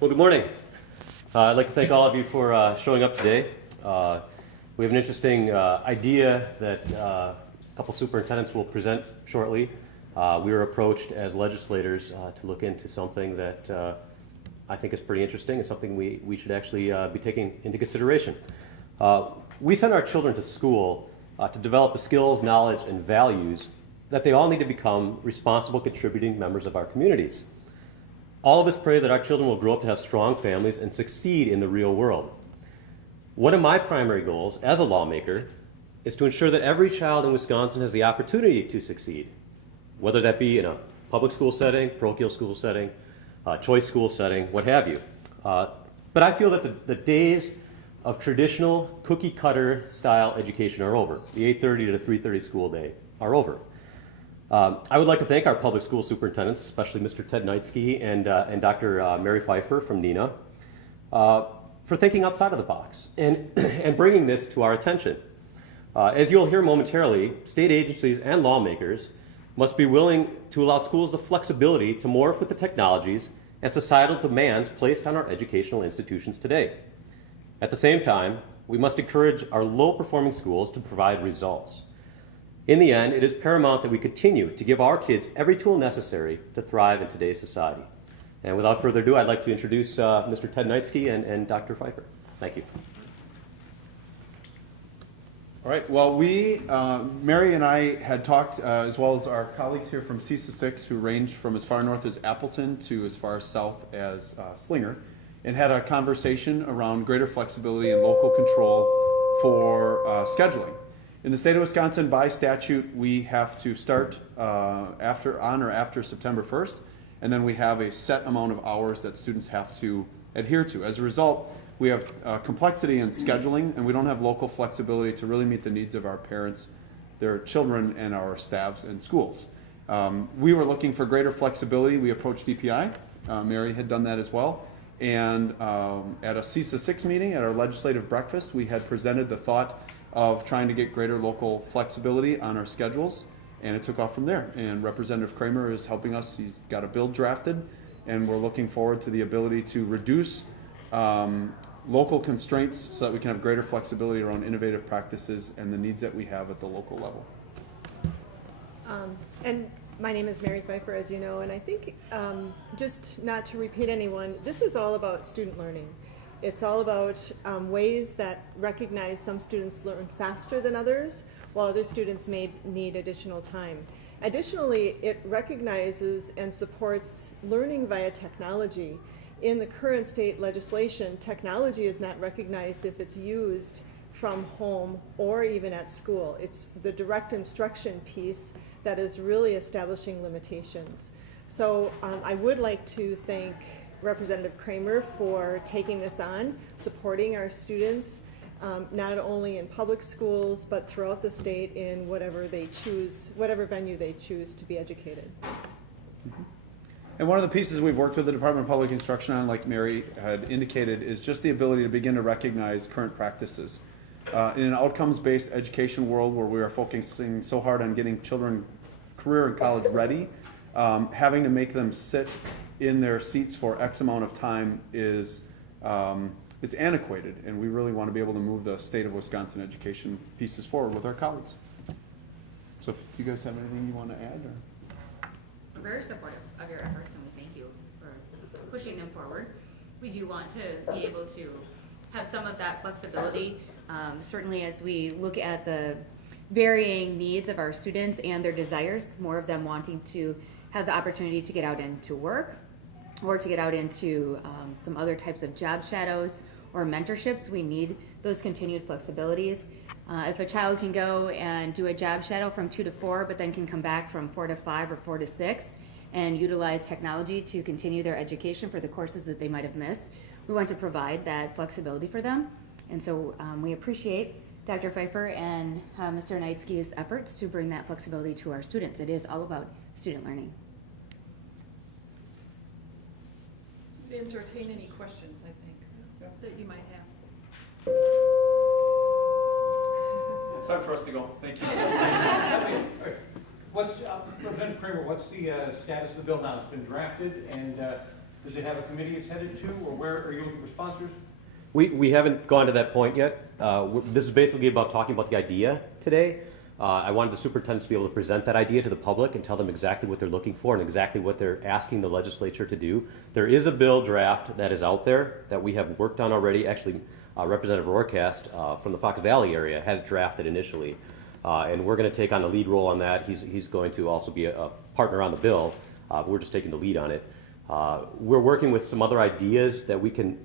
Well, good morning. I'd like to thank all of you for showing up today. We have an interesting idea that a couple superintendents will present shortly. We were approached as legislators to look into something that I think is pretty interesting and something we should actually be taking into consideration. We send our children to school to develop the skills, knowledge, and values that they all need to become responsible, contributing members of our communities. All of us pray that our children will grow up to have strong families and succeed in the real world. One of my primary goals as a lawmaker is to ensure that every child in Wisconsin has the opportunity to succeed, whether that be in a public school setting, parochial school setting, choice school setting, what have you. But I feel that the days of traditional cookie-cutter style education are over. The 8:30 to 3:30 school day are over. I would like to thank our public school superintendents, especially Mr. Ted Knightsky and Dr. Mary Pfeiffer from NENA, for thinking outside of the box and bringing this to our attention. As you'll hear momentarily, state agencies and lawmakers must be willing to allow schools the flexibility to morph with the technologies and societal demands placed on our educational institutions today. At the same time, we must encourage our low-performing schools to provide results. In the end, it is paramount that we continue to give our kids every tool necessary to thrive in today's society. And without further ado, I'd like to introduce Mr. Ted Knightsky and Dr. Pfeiffer. Thank you. All right, well, Mary and I had talked, as well as our colleagues here from CISA 6, who range from as far north as Appleton to as far south as Slinger, and had a conversation around greater flexibility and local control for scheduling. In the state of Wisconsin, by statute, we have to start on or after September 1st, and then we have a set amount of hours that students have to adhere to. As a result, we have complexity in scheduling, and we don't have local flexibility to really meet the needs of our parents, their children, and our staffs and schools. We were looking for greater flexibility. We approached DPI. Mary had done that as well. And at a CISA 6 meeting, at our legislative breakfast, we had presented the thought of trying to get greater local flexibility on our schedules, and it took off from there. And Representative Kremer is helping us. He's got a bill drafted, and we're looking forward to the ability to reduce local constraints so that we can have greater flexibility around innovative practices and the needs that we have at the local level. And my name is Mary Pfeiffer, as you know, and I think just not to repeat anyone, this is all about student learning. It's all about ways that recognize some students learn faster than others, while other students may need additional time. Additionally, it recognizes and supports learning via technology. In the current state legislation, technology is not recognized if it's used from home or even at school. It's the direct instruction piece that is really establishing limitations. So I would like to thank Representative Kremer for taking this on, supporting our students, not only in public schools, but throughout the state in whatever they choose, whatever venue they choose to be educated. Mm-hmm. And one of the pieces we've worked with the Department of Public Instruction on, like Mary had indicated, is just the ability to begin to recognize current practices. In an outcomes-based education world where we are focusing so hard on getting children career and college ready, having to make them sit in their seats for X amount of time is it's antiquated, and we really want to be able to move the state of Wisconsin education pieces forward with our colleagues. So if you guys have anything you want to add? Or? We're very supportive of your efforts, and we thank you for pushing them forward. We do want to be able to have some of that flexibility, certainly as we look at the varying needs of our students and their desires, more of them wanting to have the opportunity to get out into work or to get out into some other types of job shadows or mentorships. We need those continued flexibilities. If a child can go and do a job shadow from 2 to 4, but then can come back from 4 to 5 or 4 to 6 and utilize technology to continue their education for the courses that they might have missed, we want to provide that flexibility for them. And so we appreciate Dr. Pfeiffer and Mr. Knightsky's efforts to bring that flexibility to our students. It is all about student learning. Entertain any questions, I think, that you might have. It's time for us to go. Thank you. Representative Kremer, what's the status of the bill now? It's been drafted, and Does it have a committee it's headed to, or where are you looking for sponsors? We haven't gone to that point yet. This is basically about talking about the idea today. I wanted the superintendents to be able to present that idea to the public and tell them exactly what they're looking for and exactly what they're asking the legislature to do. There is a bill draft that is out there that we have worked on already. Actually, Representative Rohrcast from the Fox Valley area had it drafted initially. And we're going to take on the lead role on that. He's going to also be a partner on the bill. We're just taking the lead on it. We're working with some other ideas that we can,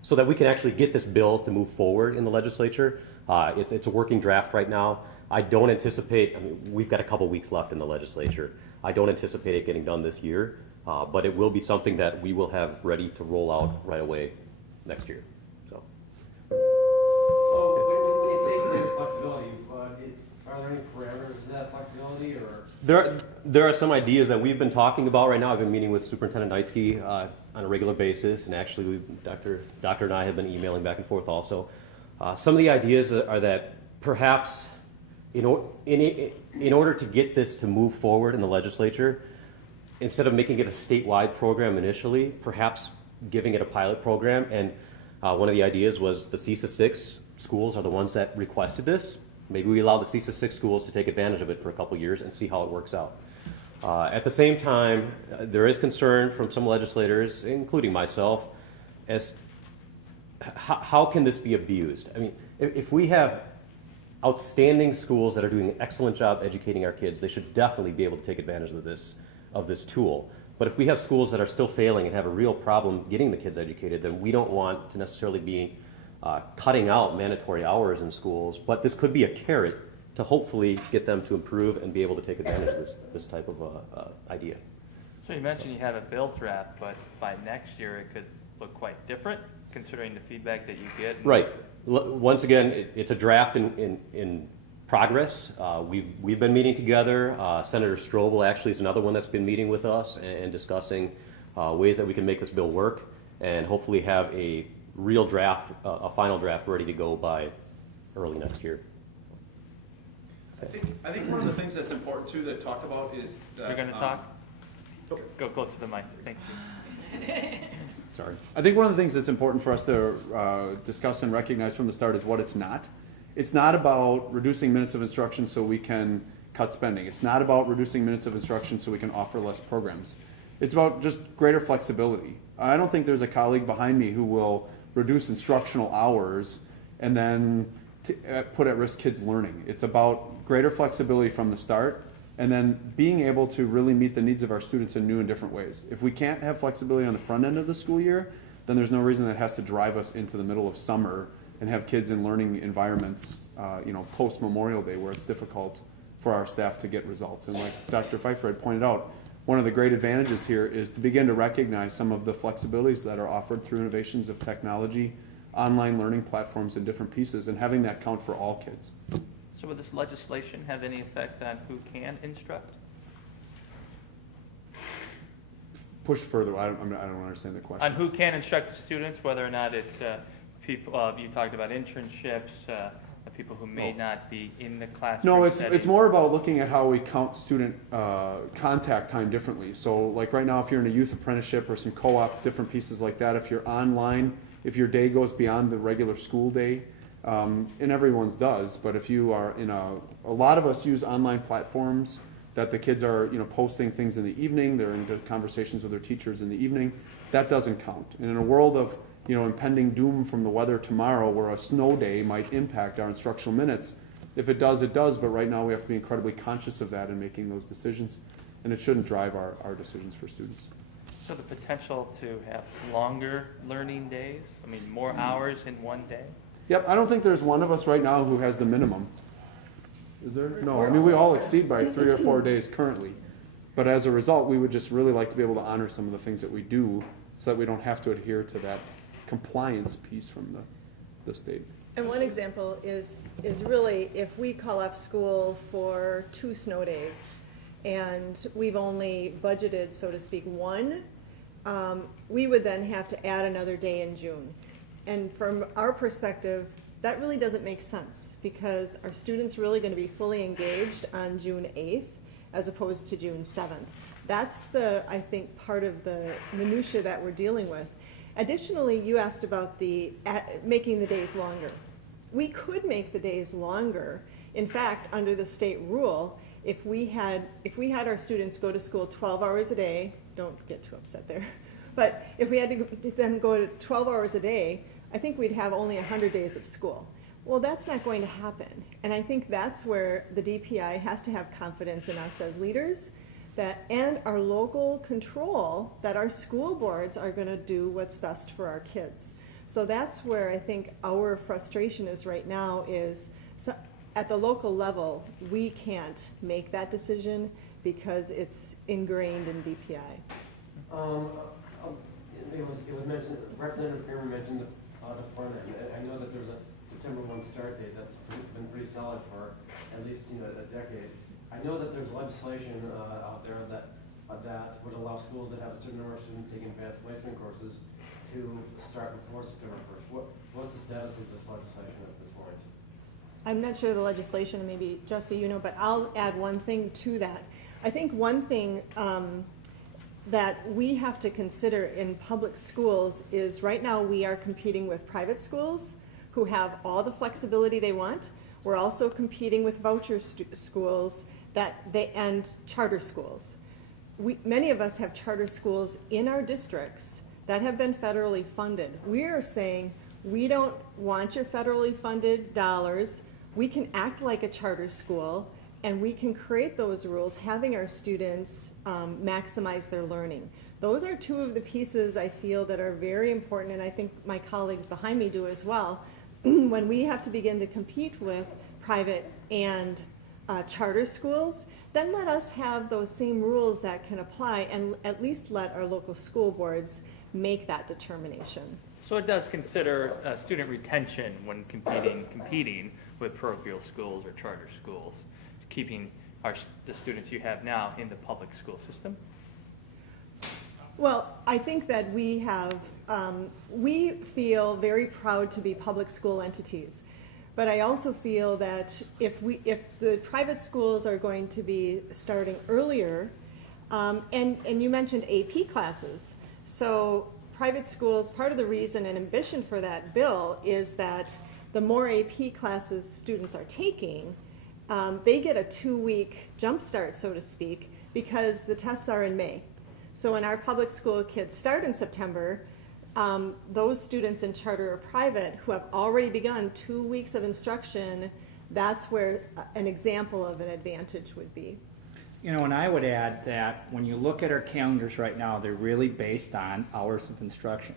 so that we can actually get this bill to move forward in the legislature. It's a working draft right now. I don't anticipate, we've got a couple weeks left in the legislature. I don't anticipate it getting done this year, but it will be something that we will have ready to roll out right away next year. So. Well, when you say there's flexibility, are there any parameters to that flexibility, or? There are some ideas that we've been talking about right now. I've been meeting with Superintendent Kneitzke on a regular basis, and actually Dr. and I have been emailing back and forth also. Some of the ideas are that perhaps in order to get this to move forward in the legislature, instead of making it a statewide program initially, perhaps giving it a pilot program. And one of the ideas was the CESA 6 schools are the ones that requested this. Maybe we allow the CESA 6 schools to take advantage of it for a couple years and see how it works out. At the same time, there is concern from some legislators, including myself, as how can this be abused? I mean, if we have outstanding schools that are doing an excellent job educating our kids, they should definitely be able to take advantage of this tool. But if we have schools that are still failing and have a real problem getting the kids educated, then we don't want to necessarily be cutting out mandatory hours in schools. But this could be a carrot to hopefully get them to improve and be able to take advantage of this type of idea. So you mentioned you have a bill draft, but by next year it could look quite different, considering the feedback that you get. Right. Once again, it's a draft in progress. We've been meeting together. Senator Strobel actually is another one that's been meeting with us and discussing ways that we can make this bill work and hopefully have a real draft, a final draft ready to go by early next year. I think one of the things that's important too to talk about is that You're going to talk? Okay. Go close to the mic. Thank you. Sorry. I think one of the things that's important for us to discuss and recognize from the start is what it's not. It's not about reducing minutes of instruction so we can cut spending. It's not about reducing minutes of instruction so we can offer less programs. It's about just greater flexibility. I don't think there's a colleague behind me who will reduce instructional hours and then put at risk kids' learning. It's about greater flexibility from the start and then being able to really meet the needs of our students in new and different ways. If we can't have flexibility on the front end of the school year, then there's no reason that has to drive us into the middle of summer and have kids in learning environments, post Memorial Day where it's difficult for our staff to get results. And like Dr. Pfeiffer had pointed out, one of the great advantages here is to begin to recognize some of the flexibilities that are offered through innovations of technology, online learning platforms and different pieces, and having that count for all kids. So would this legislation have any effect on who can instruct? Push further. I don't understand the question. On who can instruct the students, whether or not it's people, you talked about internships, people who may not be in the classroom. No, setting. it's more about looking at how we count student contact time differently. So like right now, if you're in a youth apprenticeship or some co-op, different pieces like that, if you're online, if your day goes beyond the regular school day, and everyone's does, but if you are in a lot of us use online platforms that the kids are, posting things in the evening, they're in conversations with their teachers in the evening, that doesn't count. And in a world of, impending doom from the weather tomorrow where a snow day might impact our instructional minutes, if it does, it does, but right now we have to be incredibly conscious of that in making those decisions, and it shouldn't drive our decisions for students. So the potential to have longer learning days, more hours in one day? Yep, I don't think there's one of us right now who has the minimum. Is there? No, we all exceed by 3 or 4 days currently. But as a result, we would just really like to be able to honor some of the things that we do so that we don't have to adhere to that compliance piece from the state. And one example is really if we call off school for 2 snow days and we've only budgeted, so to speak, 1, we would then have to add another day in June. And from our perspective, that really doesn't make sense because our students really going to be fully engaged on June 8th as opposed to June 7th. That's the, I think, part of the minutia that we're dealing with. Additionally, you asked about making the days longer. We could make the days longer. In fact, under the state rule, if we had our students go to school 12 hours a day, don't get too upset there, but if we had them go to 12 hours a day, I think we'd have only 100 days of school. Well, that's not going to happen. And I think that's where the DPI has to have confidence in us as leaders, and our local control that our school boards are going to do what's best for our kids. So that's where I think our frustration is right now is at the local level, we can't make that decision because it's ingrained in DPI. It was mentioned, Representative Kremer mentioned the front end. I know that there's a September 1 start date that's been pretty solid for at least a decade. I know that there's legislation out there that would allow schools that have a certain number of students taking advanced placement courses to start before September 1st. What's the status of this legislation at this point? I'm not sure the legislation, and maybe Jesse, you know, but I'll add one thing to that. I think one thing that we have to consider in public schools is right now we are competing with private schools who have all the flexibility they want. We're also competing with voucher schools and charter schools. Many of us have charter schools in our districts that have been federally funded. We are saying, we don't want your federally funded dollars. We can act like a charter school, and we can create those rules, having our students maximize their learning. Those are two of the pieces I feel that are very important, and I think my colleagues behind me do as well. When we have to begin to compete with private and charter schools, then let us have those same rules that can apply, and at least let our local school boards make that determination. So it does consider student retention when competing with parochial schools or charter schools, keeping the students you have now in the public school system? Well, I think that we feel very proud to be public school entities. But I also feel that if the private schools are going to be starting earlier, and you mentioned AP classes, so private schools, part of the reason and ambition for that bill is that the more AP classes students are taking, they get a 2-week jump start, so to speak, because the tests are in May. So when our public school kids start in September, those students in charter or private who have already begun 2 weeks of instruction, that's where an example of an advantage would be. You know, and I would add that when you look at our calendars right now, they're really based on hours of instruction.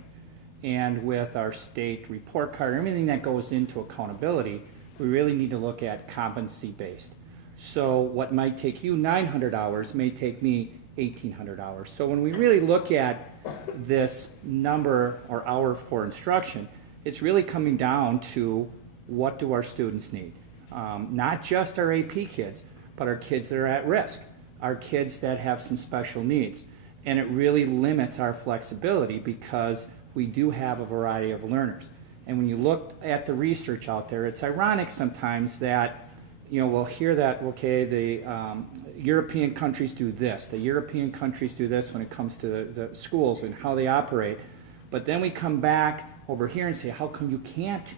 And with our state report card, everything that goes into accountability, we really need to look at competency based. So what might take you 900 hours may take me 1,800 hours. So when we really look at this number or hour for instruction, it's really coming down to what do our students need. Not just our AP kids, but our kids that are at risk, our kids that have some special needs. And it really limits our flexibility because we do have a variety of learners. And when you look at the research out there, it's ironic sometimes that, you know, we'll hear that, okay, the European countries do this, the European countries do this when it comes to the schools and how they operate. But then we come back over here and say, how come you can't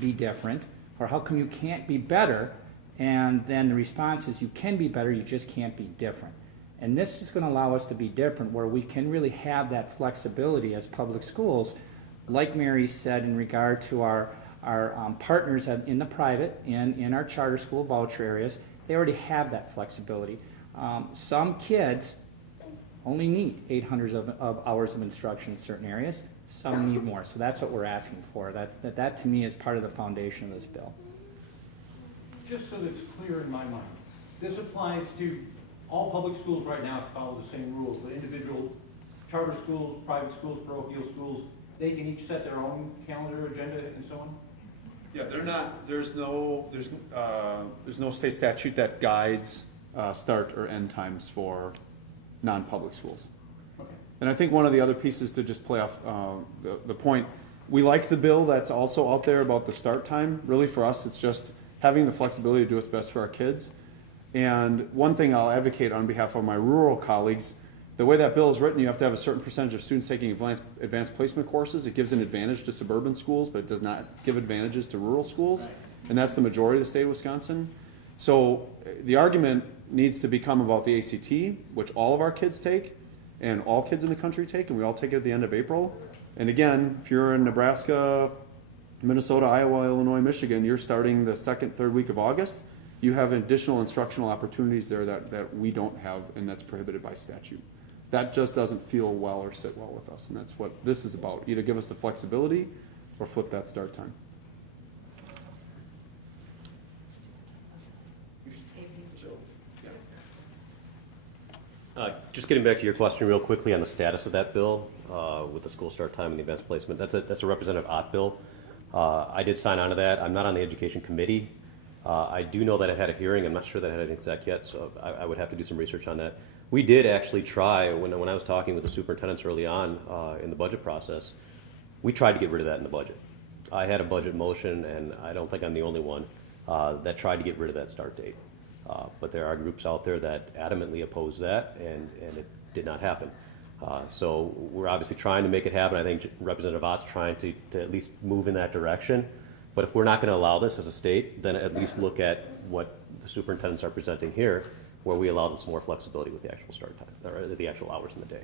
be different? Or how come you can't be better? And then the response is, you can be better, you just can't be different. And this is going to allow us to be different, where we can really have that flexibility as public schools, like Mary said, in regard to our partners in the private and in our charter school voucher areas. They already have that flexibility. Some kids only need 800 of hours of instruction in certain areas. Some need more. So that's what we're asking for. That to me is part of the foundation of this bill. Just so that's clear in my mind, this applies to all public schools right now to follow the same rules, but individual charter schools, private schools, parochial schools, they can each set their own calendar, agenda, and so on? Yeah, they're not. There's no state statute that guides start or end times for non-public schools. Okay. And I think one of the other pieces to just play off the point, we like the bill that's also out there about the start time. Really, for us, it's just having the flexibility to do what's best for our kids. And one thing I'll advocate on behalf of my rural colleagues the way that bill is written, you have to have a certain percentage of students taking advanced placement courses. It gives an advantage to suburban schools, but it does not give advantages to rural schools. And that's the majority of the state of Wisconsin. So the argument needs to become about the ACT, which all of our kids take, and all kids in the country take, and we all take it at the end of April. And again, if you're in Nebraska, Minnesota, Iowa, Illinois, Michigan, you're starting the second, third week of August. You have additional instructional opportunities there that we don't have, and that's prohibited by statute. That just doesn't feel well or sit well with us, and that's what this is about. Either give us the flexibility or flip that start time. Just getting back to your question real quickly on the status of that bill with the school start time and the advanced placement. That's a Representative Ott bill. I did sign on to that. I'm not on the education committee. I do know that it had a hearing. I'm not sure that it had an exec yet, so I would have to do some research on that. We did actually try, when I was talking with the superintendents early on in the budget process, we tried to get rid of that in the budget. I had a budget motion, and I don't think I'm the only one, that tried to get rid of that start date. But there are groups out there that adamantly oppose that, and it did not happen. So we're obviously trying to make it happen. I think Representative Ott's trying to at least move in that direction. But if we're not going to allow this as a state, then at least look at what the superintendents are presenting here, where we allow them some more flexibility with the actual start time, or the actual hours in the day.